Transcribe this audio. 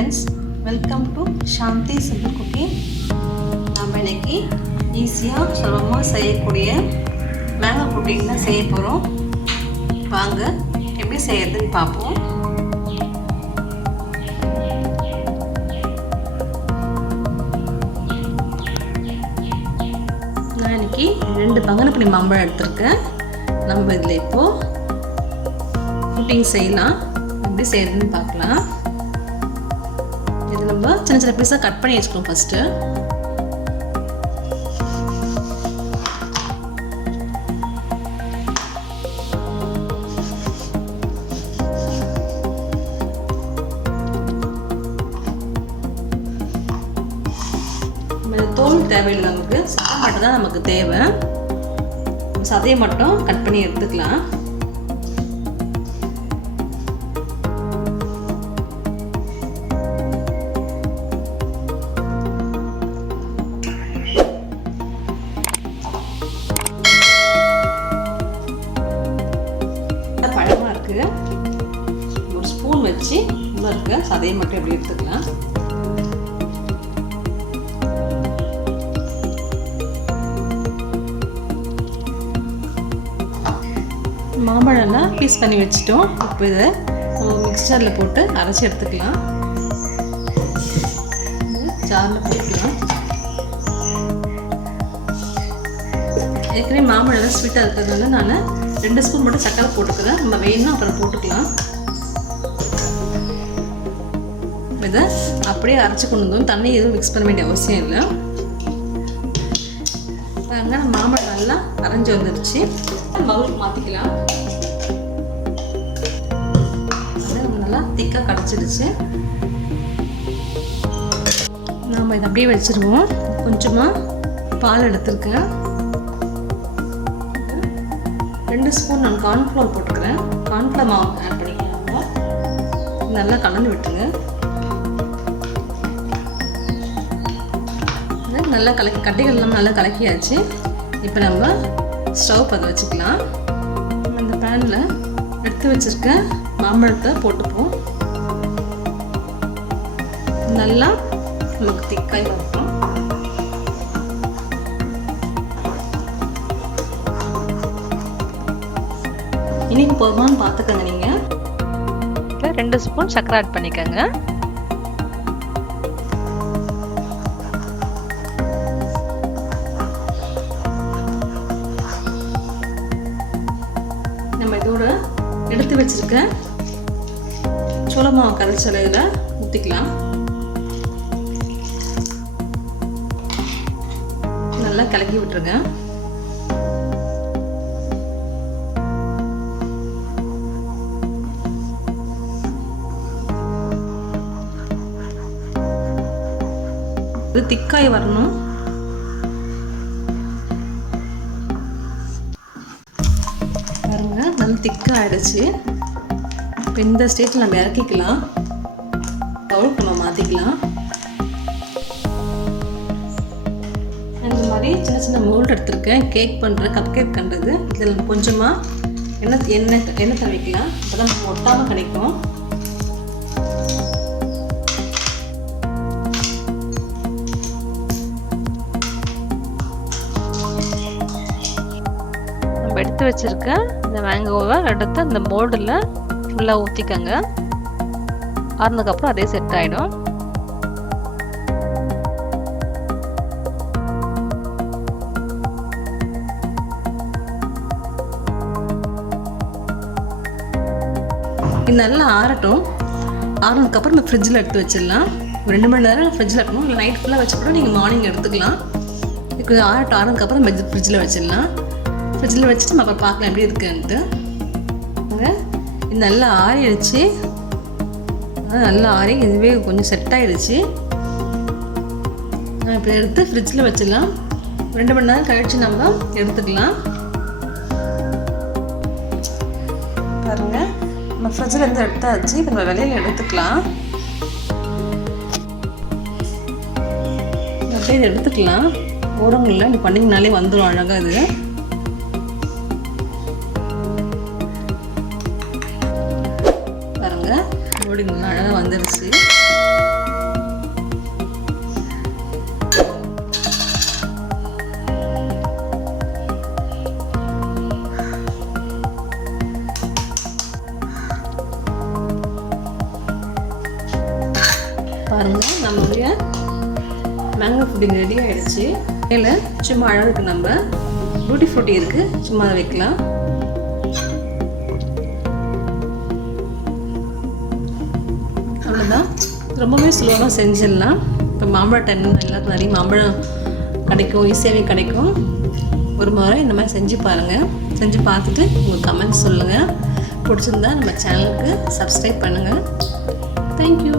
friends, welcome to Shanti Simple Cooking. நாம் இன்னைக்கு ஈஸியாக சுலபமாக செய்யக்கூடிய மேங்கோ புட்டிங் தான் செய்ய போகிறோம். வாங்க எப்படி செய்யறதுன்னு பார்ப்போம். நான் இன்னைக்கு 2 பங்கனப்பள்ளி மாம்பழம் எடுத்திருக்கேன். நம்ம இதில் இப்போது புட்டிங் செய்யலாம். எப்படி செய்யறதுன்னு பார்க்கலாம். இது நம்ம சின்ன சின்ன பீஸாக கட் பண்ணி வச்சுக்கணும். ஃபஸ்ட்டு தோல் தேவையில்லை, நமக்கு சதை மட்டும் தான் நமக்கு தேவை. சதையை மட்டும் கட் பண்ணி எடுத்துக்கலாம். பழமாக இருக்கு. ஒரு ஸ்பூன் வச்சு உள்ள இருக்க சதையை மட்டும் எப்படி எடுத்துக்கலாம். மாம்பழம்லாம் பீஸ் பண்ணி வச்சுட்டோம். இப்போ இதை மிக்சரில் போட்டு அரைச்சி எடுத்துக்கலாம். ஜாரில் போட்டுக்கலாம். ஏற்கனவே மாம்பழம் ஸ்வீட்டாக இருக்கிறதுனால நான் 2 ஸ்பூன் மட்டும் சக்கரை போட்டுக்கிறேன். நம்ம வேணும்னா அப்புறம் போட்டுக்கலாம். இதை அப்படியே அரைச்சி கொண்டு வந்தோம். தண்ணி எதுவும் மிக்ஸ் பண்ண வேண்டிய அவசியம் இல்லை. பாருங்க, மாம்பழம் நல்லா அரைஞ்சி வந்துடுச்சு. பவுலுக்கு மாற்றிக்கலாம். நல்லா திக்காக கடைச்சிடுச்சு. நாம் இதை அப்படியே வச்சுருவோம். கொஞ்சமாக பால் எடுத்துருக்கேன். 2 ஸ்பூன் நான் கார்ன்ஃப்ளவர் போட்டுக்கிறேன். கார்ன்ஃப்ளவர் மாவு ஆட் பண்ணிக்கலாம். நல்லா கலந்து விட்டுருங்க. நல்லா கலக்கி கட்டிகள்லாம் நல்லா கலக்கியாச்சு. இப்போ நம்ம ஸ்டவ் பற்ற வச்சுக்கலாம். இந்த பேனில் எடுத்து வச்சுருக்க மாம்பழத்தை போட்டுப்போம். நல்லா நமக்கு திக்காய் வரட்டும். இனிப்பு போதுமான்னு பார்த்துக்கோங்க. நீங்கள் 2 ஸ்பூன் சர்க்கரை ஆட் பண்ணிக்கோங்க. நம்ம இதோட எடுத்து வச்சிருக்க சோள மாவு கரைச்சலை இதில் ஊற்றிக்கலாம். நல்லா கலக்கி விட்டுருங்க. இது திக்காய் வரணும். பாருங்க, நல்லா திக்காக ஆயிடுச்சு. இப்போ இந்த ஸ்டேஜில் நம்ம இறக்கிக்கலாம். பவுலுக்கு நம்ம மாற்றிக்கலாம். இந்த மாதிரி சின்ன சின்ன மோல்டு எடுத்துருக்கேன். கேக் பண்ணுற கப் கேக் பண்ணுறது. இதில் கொஞ்சமாக எண்ணெய் தவிக்கலாம். அப்போ தான் ஒட்டாமல் கிடைக்கும். எடுத்து வச்சிருக்க இந்த மேங்கோவை எடுத்து அந்த மோல்டில் ஃபுல்லாக ஊற்றிக்கங்க. ஆறுனதுக்கப்புறம் அதே செட் ஆகிடும். இது நல்லா ஆறட்டும். ஆறுனதுக்கப்புறம் நம்ம ஃப்ரிட்ஜில் எடுத்து வச்சிடலாம். 2 மணி நேரம் ஃப்ரிட்ஜில் இருக்கணும். இல்லை நைட் ஃபுல்லாக வச்சு கூட நீங்கள் மார்னிங் எடுத்துக்கலாம். கொஞ்சம் ஆறுனதுக்கப்புறம் நம்ம ஃப்ரிட்ஜில் வச்சிடலாம். ஃப்ரிட்ஜில் வச்சுட்டு நம்ம அப்புறம் பார்க்கலாம் எப்படி இருக்குன்ட்டு. இது நல்லா ஆறிடுச்சு. நல்லா ஆறி இதுவே கொஞ்சம் செட் ஆகிடுச்சு. நான் இப்போ எடுத்து ஃப்ரிட்ஜில் வச்சிடலாம். 2 மணி நேரம் கழித்து நம்ம எடுத்துக்கலாம். பாருங்கள், நம்ம ஃப்ரிட்ஜில் இருந்து எடுத்தாச்சு. இப்போ நம்ம வெளியில் எடுத்துக்கலாம். அப்படியே எடுத்துக்கலாம். ஓரங்களில் இப்படி பண்ணிங்கனாலே வந்துடும் அழகாக. இது பாருங்கள், பொடி நல்லா அழகாக வந்துடுச்சு. பாருங்கள், நம்மளுடைய மேங்கோ புட்டிங் ரெடி ஆகிடுச்சு. மேலே சும்மா அழகுக்கு நம்ம டூட்டி ஃப்ரூட்டி இருக்குது, சும்மா அதை வைக்கலாம். அவ்வளோதான், ரொம்பவே சுலபமாக செஞ்சிடலாம். இப்போ மாம்பழம் டைம் எல்லாத்துக்கும் நிறைய மாம்பழம் கிடைக்கும், ஈஸியாகவே கிடைக்கும். ஒரு முறை இந்த மாதிரி செஞ்சு பாருங்கள். செஞ்சு பார்த்துட்டு உங்களுக்கு கமெண்ட்ஸ் சொல்லுங்கள். பிடிச்சிருந்தா நம்ம சேனலுக்கு சப்ஸ்கிரைப் பண்ணுங்கள். தேங்க்யூ.